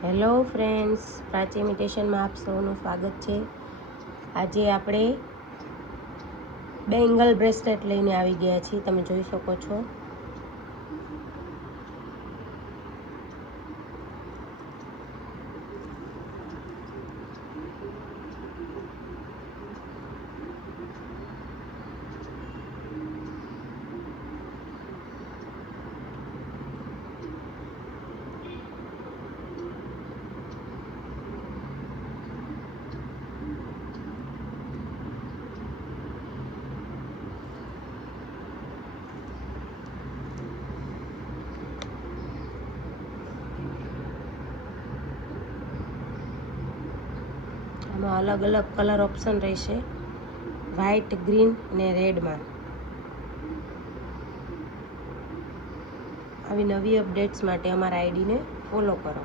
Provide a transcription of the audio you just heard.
Hello friends, પ્રાચી ઇમિટેશનમાં આપ સૌનું સ્વાગત છે. આજે આપણે બેંગલ બ્રેસલેટ લઈને આવી ગયા છીએ. તમે જોઈ શકો છો. આમાં અલગ અલગ કલર ઓપ્શન રહેશે, વ્હાઇટ, ગ્રીન અને રેડમાં. આવી નવી અપડેટ્સ માટે અમારા આઈડીને ફોલો કરો.